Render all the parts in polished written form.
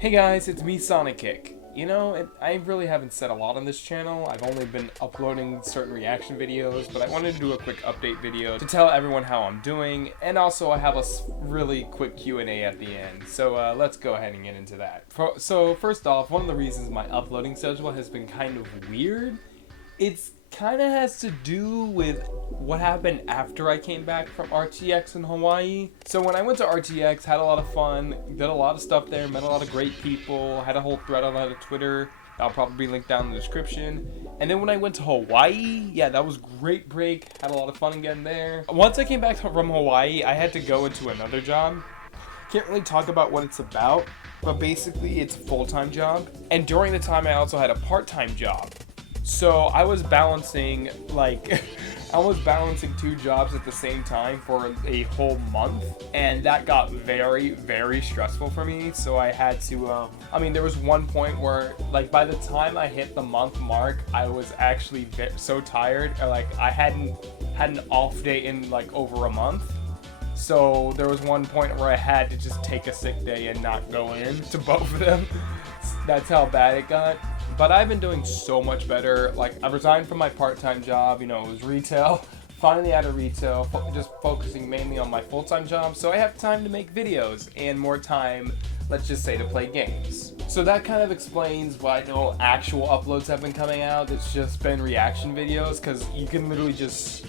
Hey guys, it's me, Sonickick. You know, I really haven't said a lot on this channel. I've only been uploading certain reaction videos, but I wanted to do a quick update video to tell everyone how I'm doing, and also I have a really quick Q&A at the end. So let's go ahead and get into that. So first off, one of the reasons my uploading schedule has been kind of weird, it's kind of has to do with what happened after I came back from RTX in Hawaii. So when I went to RTX, had a lot of fun, did a lot of stuff there, met a lot of great people, had a whole thread on that Twitter. I'll probably link down in the description. And then when I went to Hawaii, yeah, that was great break. Had a lot of fun again there. Once I came back from Hawaii, I had to go into another job. Can't really talk about what it's about, but basically it's a full-time job. And during the time, I also had a part-time job. So I was balancing two jobs at the same time for a whole month, and that got very, very stressful for me. So I had to, there was one point where, like, by the time I hit the month mark, I was actually so tired. I hadn't had an off day in like over a month. So there was one point where I had to just take a sick day and not go in to both of them. That's how bad it got. But I've been doing so much better. Like, I resigned from my part-time job, it was retail. Finally out of retail, just focusing mainly on my full-time job. So I have time to make videos and more time, let's just say, to play games. So that kind of explains why no actual uploads have been coming out. It's just been reaction videos, because you can literally just,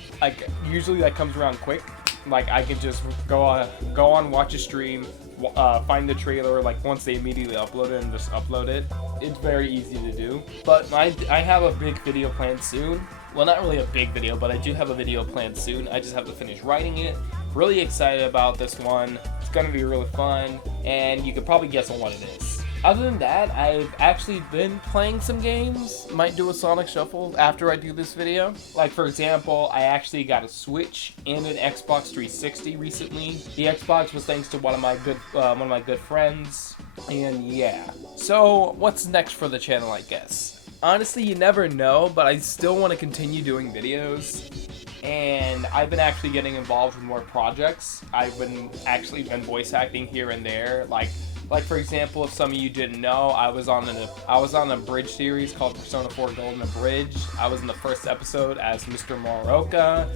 usually that comes around quick. Like, I can just go on, watch a stream, find the trailer, once they immediately upload it, and just upload it. It's very easy to do. But I have a big video planned soon. Well, not really a big video, but I do have a video planned soon. I just have to finish writing it. Really excited about this one. It's gonna be really fun, and you could probably guess on what it is. Other than that, I've actually been playing some games. Might do a Sonic Shuffle after I do this video. Like, for example, I actually got a Switch and an Xbox 360 recently. The Xbox was thanks to one of my good friends, and yeah. So what's next for the channel, I guess? Honestly, you never know, but I still want to continue doing videos. And I've been actually getting involved with more projects. I've been voice acting here and there. Like for example, if some of you didn't know, I was on a bridge series called Persona 4 Golden Bridge. I was in the first episode as Mr. Moroka.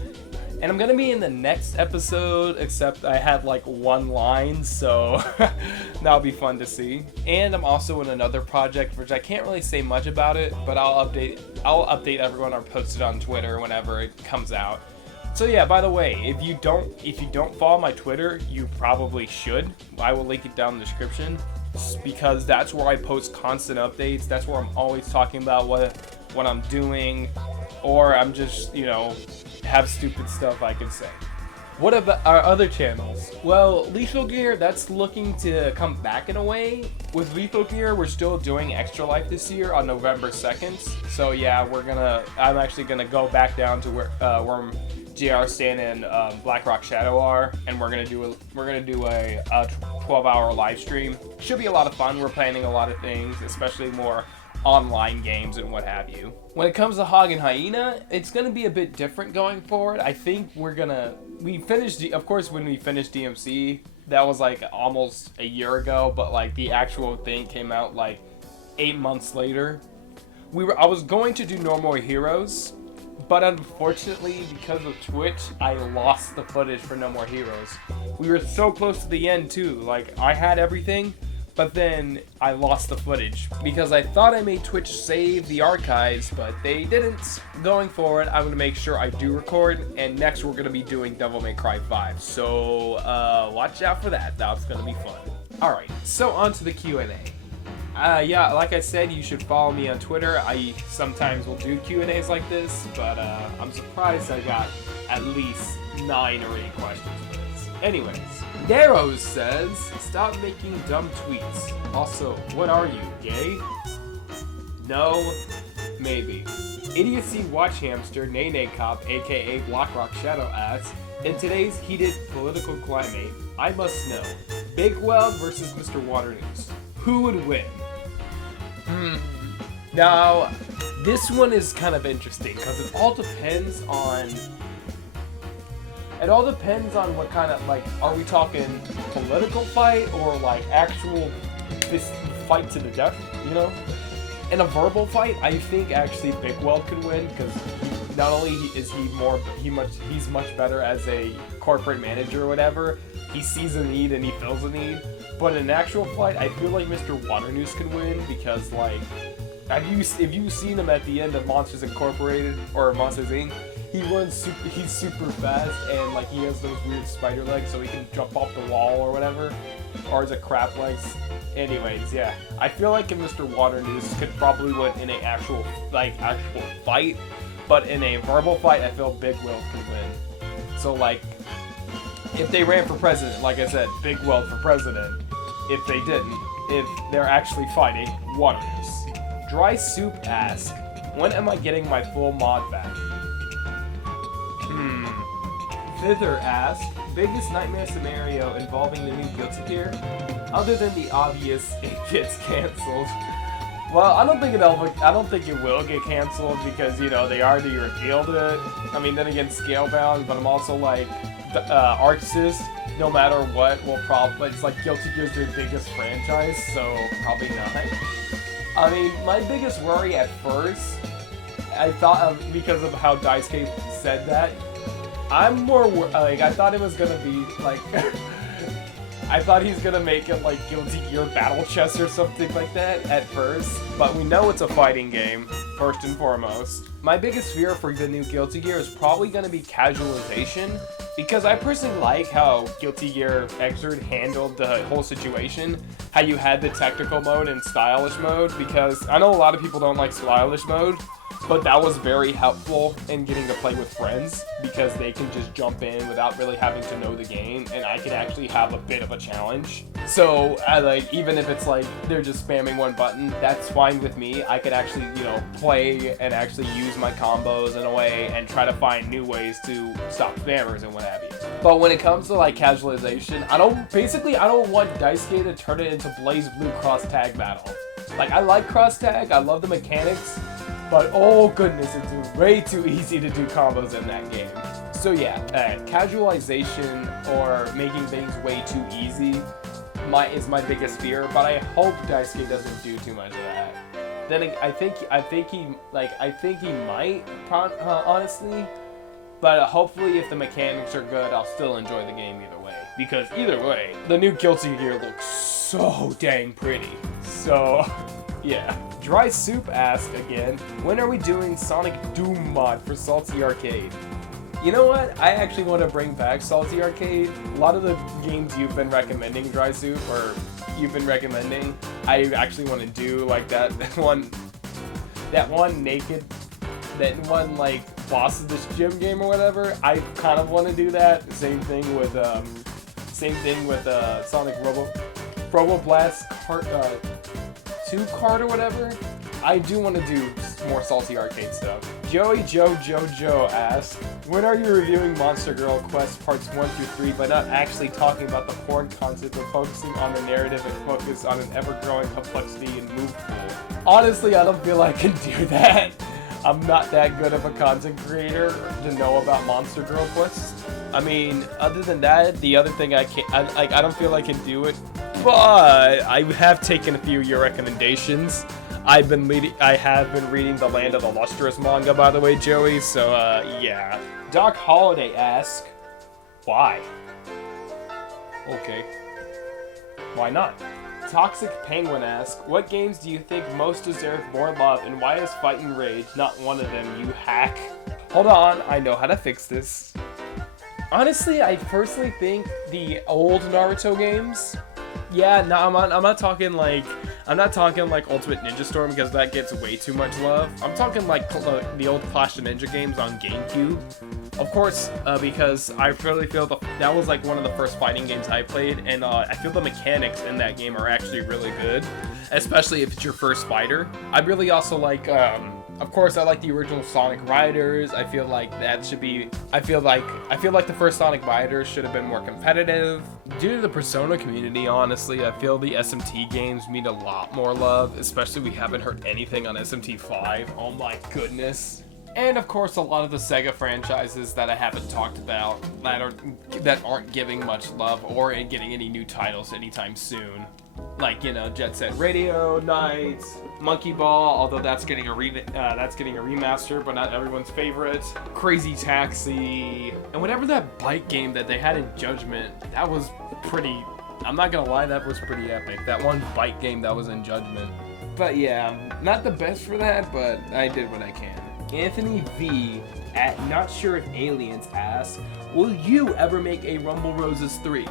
And I'm gonna be in the next episode, except I had one line, so that'll be fun to see. And I'm also in another project, which I can't really say much about it, but I'll update everyone or post it on Twitter whenever it comes out. So yeah, by the way, if you don't follow my Twitter, you probably should. I will link it down in the description, because that's where I post constant updates. That's where I'm always talking about what I'm doing, or I'm just, have stupid stuff I can say. What about our other channels? Well, Lethal Gear, that's looking to come back in a way. With Lethal Gear, we're still doing Extra Life this year on November 2nd. So yeah, I'm actually gonna go back down to where JR Stan and Blackrock Shadow are, and we're gonna do a 12-hour live stream. Should be a lot of fun. We're planning a lot of things, especially more online games and what have you. When it comes to Hog and Hyena, it's gonna be a bit different going forward. I think of course when we finished DMC, that was almost a year ago, but the actual thing came out 8 months later. I was going to do No More Heroes, but unfortunately, because of Twitch, I lost the footage for No More Heroes. We were so close to the end too. I had everything, but then I lost the footage because I thought I made Twitch save the archives, but they didn't. Going forward, I'm gonna make sure I do record, and next we're gonna be doing Devil May Cry 5. So watch out for that. That's gonna be fun. All right, so on to the Q&A. Yeah, like I said, you should follow me on Twitter. I sometimes will do Q&As like this, but I'm surprised I got at least 9 or 8 questions for this. Anyways, Darrow says, stop making dumb tweets. Also, what are you, gay? No, maybe. Idiocy Watch Hamster, Nene Cop, aka Blackrock Shadow asks, in today's heated political climate, I must know, Big Weld versus Mr. Water News. Who would win? Now, this one is kind of interesting because it all depends on what kind of, are we talking political fight or actual fist fight to the death, you know? In a verbal fight, I think actually Big Weld could win, because not only is he's much better as a corporate manager or whatever, he sees a need and he fills a need. But in an actual fight, I feel like Mr. Waternoose can win, because like, if you've seen him at the end of Monsters Incorporated or Monsters Inc., he's super fast, and like he has those weird spider legs, so he can jump off the wall or whatever, or is it crab legs? Anyways, yeah, I feel like if Mr. Waternoose could probably win in an actual fight, but in a verbal fight, I feel Big Weld could win. So like, if they ran for president, like I said, Big Weld for president. If they didn't, if they're actually fighting, Waternoose. Dry Soup asks, when am I getting my full mod back? Thither asks, biggest nightmare scenario involving the new Guilty Gear? Other than the obvious, it gets cancelled. Well, I don't think it will get cancelled, because, you know, they already revealed it. I mean, then again, Scalebound, but I'm also like, Arxis, no matter what, will probably, it's like Guilty Gear's their biggest franchise, so probably not. I mean, my biggest worry at first, I thought, because of how Daisuke said that, I'm more, like, I thought it was gonna be, like, I thought he's gonna make it like Guilty Gear Battle Chess or something like that at first, but we know it's a fighting game, first and foremost. My biggest fear for the new Guilty Gear is probably gonna be casualization, because I personally like how Guilty Gear Xrd handled the whole situation, how you had the technical mode and stylish mode, because I know a lot of people don't like stylish mode, but that was very helpful in getting to play with friends, because they can just jump in without really having to know the game, and I can actually have a bit of a challenge. So, even if it's like, they're just spamming one button, that's fine with me. I could actually, you know, play and actually use my combos in a way, and try to find new ways to stop spammers and what have you. But when it comes to, like, casualization, I don't want Daisuke to turn it into Blaze Blue Cross Tag Battle. Like, I like Cross Tag, I love the mechanics, but oh goodness, it's way too easy to do combos in that game. So yeah, casualization or making things way too easy is my biggest fear, but I hope Daisuke doesn't do too much of that. Then I think he might, honestly, but hopefully if the mechanics are good, I'll still enjoy the game either way. Because either way, the new Guilty Gear looks so dang pretty. So, yeah. Dry Soup asks again, when are we doing Sonic Doom mod for Salty Arcade? You know what? I actually want to bring back Salty Arcade. A lot of the games you've been recommending, Dry Soup, or you've been recommending, I actually want to do, like that one like boss of this gym game or whatever. I kind of want to do that. Same thing with Sonic Robo Blast Kart 2 card or whatever. I do want to do more Salty Arcade stuff. Joey Joe asks, when are you reviewing Monster Girl Quest parts 1 through 3, but not actually talking about the porn concept, but focusing on the narrative and focus on an ever-growing complexity and move pool? Honestly, I don't feel I can do that. I'm not that good of a content creator to know about Monster Girl Quest. I mean, other than that, the other thing I don't feel I can do it, but I have taken a few of your recommendations. I have been reading the Land of the Lustrous manga, by the way, Joey, so, yeah. Doc Holiday asks, why? Okay. Why not? Toxic Penguin asks, what games do you think most deserve more love, and why is Fight and Rage not one of them, you hack? Hold on, I know how to fix this. Honestly, I personally think the old Naruto games. Yeah, no, I'm not talking like Ultimate Ninja Storm, because that gets way too much love. I'm talking like the old Clash of Ninja games on GameCube. Of course, because I really feel that was like one of the first fighting games I played, and I feel the mechanics in that game are actually really good, especially if it's your first fighter. I really also like, of course, I like the original Sonic Riders. I feel like that should be. I feel like the first Sonic Riders should have been more competitive. Due to the Persona community, honestly, I feel the SMT games need a lot more love. Especially we haven't heard anything on SMT 5. Oh my goodness. And of course, a lot of the Sega franchises that I haven't talked about that aren't giving much love or getting any new titles anytime soon. like, you know, Jet Set Radio Nights, Monkey Ball, although that's getting a remaster, but not everyone's favorite. Crazy Taxi, and whatever that bike game that they had in Judgment, that was pretty. I'm not gonna lie, that was pretty epic. That one bike game that was in Judgment. But yeah, not the best for that, but I did what I can. Anthony V at Not Sure If Aliens asks, will you ever make a Rumble Roses 3?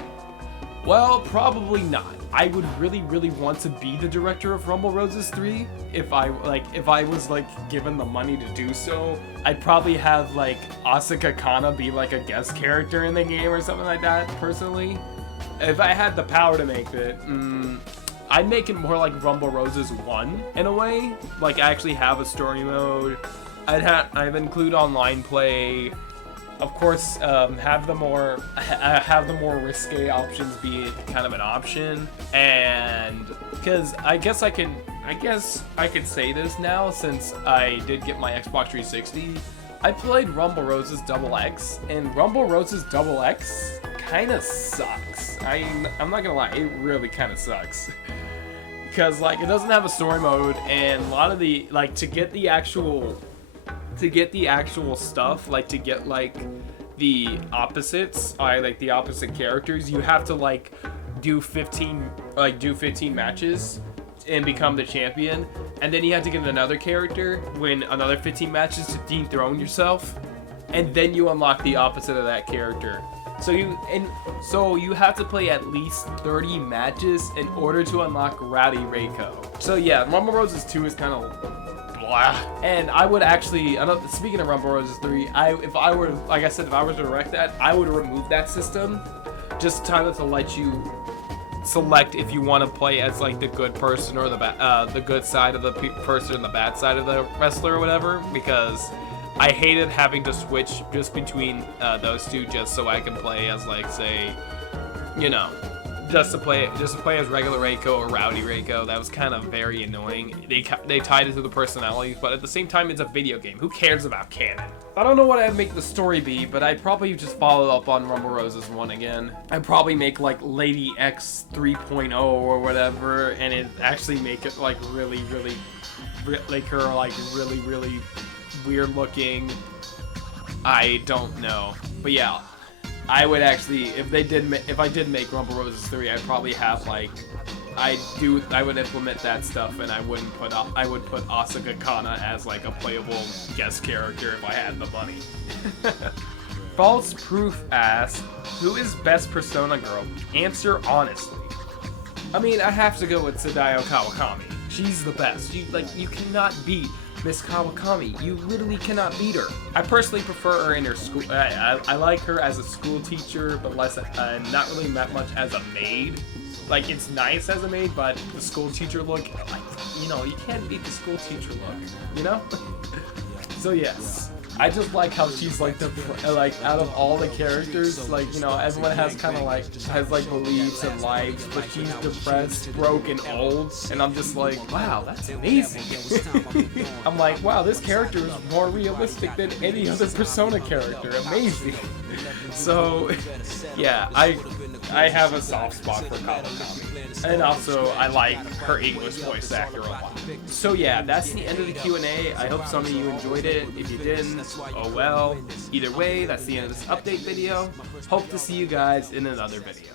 Well, probably not. I would really, really want to be the director of Rumble Roses 3 if I was like given the money to do so. I'd probably have like Asuka Kana be like a guest character in the game or something like that, personally. If I had the power to make it, I'd make it more like Rumble Roses 1 in a way. Like actually have a story mode. I'd include online play. Of course, have the more risque options be kind of an option, and because I guess I could say this now since I did get my Xbox 360. I played Rumble Roses XX, and Rumble Roses XX kind of sucks. I'm not gonna lie, it really kind of sucks. Because like it doesn't have a story mode, and a lot of the like to get the actual stuff, like to get like the opposites, like the opposite characters, you have to like do 15 matches and become the champion, and then you have to get another character, win another 15 matches to dethrone yourself, and then you unlock the opposite of that character. So you have to play at least 30 matches in order to unlock Rowdy Reiko. So yeah, Rumble Roses 2 is kind of blah. And I would actually, speaking of Rumble Roses 3, if I were to direct that, I would remove that system, just kind of to let you select if you want to play as like the good person or the good side of the person and the bad side of the wrestler or whatever, because I hated having to switch just between those two just so I can play as like, say, you know, just to play as regular Reiko or Rowdy Reiko. That was kind of very annoying. They tied it to the personalities, but at the same time, it's a video game. Who cares about canon? I don't know what I'd make the story be, but I'd probably just follow up on Rumble Roses 1 again. I'd probably make like Lady X 3.0 or whatever, and it actually make it like really, really, like her like really, really weird looking. I don't know, but yeah, I would actually, if I did make Rumble Roses 3, I'd probably have like, I would implement that stuff, and I would put Asuka Kana as like a playable guest character if I had the money. False Proof asks, who is best Persona girl? Answer honestly. I mean, I have to go with Sadao Kawakami. She's the best. You cannot beat Miss Kawakami. You literally cannot beat her. I personally prefer her in her school. I like her as a school teacher, but less, not really that much as a maid. Like, it's nice as a maid, but the school teacher look, like, you know, you can't beat the school teacher look, you know? So yes, I just like how she's like out of all the characters, like, you know, everyone has kind of like, has like beliefs and lives, but she's depressed, broke, and old, and I'm just like, wow, that's amazing. I'm like, wow, this character is more realistic than any other Persona character. Amazing. So, yeah, I have a soft spot for Kawakami. And also, I like her English voice actor a lot. So yeah, that's the end of the Q&A. I hope some of you enjoyed it. If you didn't, oh well. Either way, that's the end of this update video. Hope to see you guys in another video.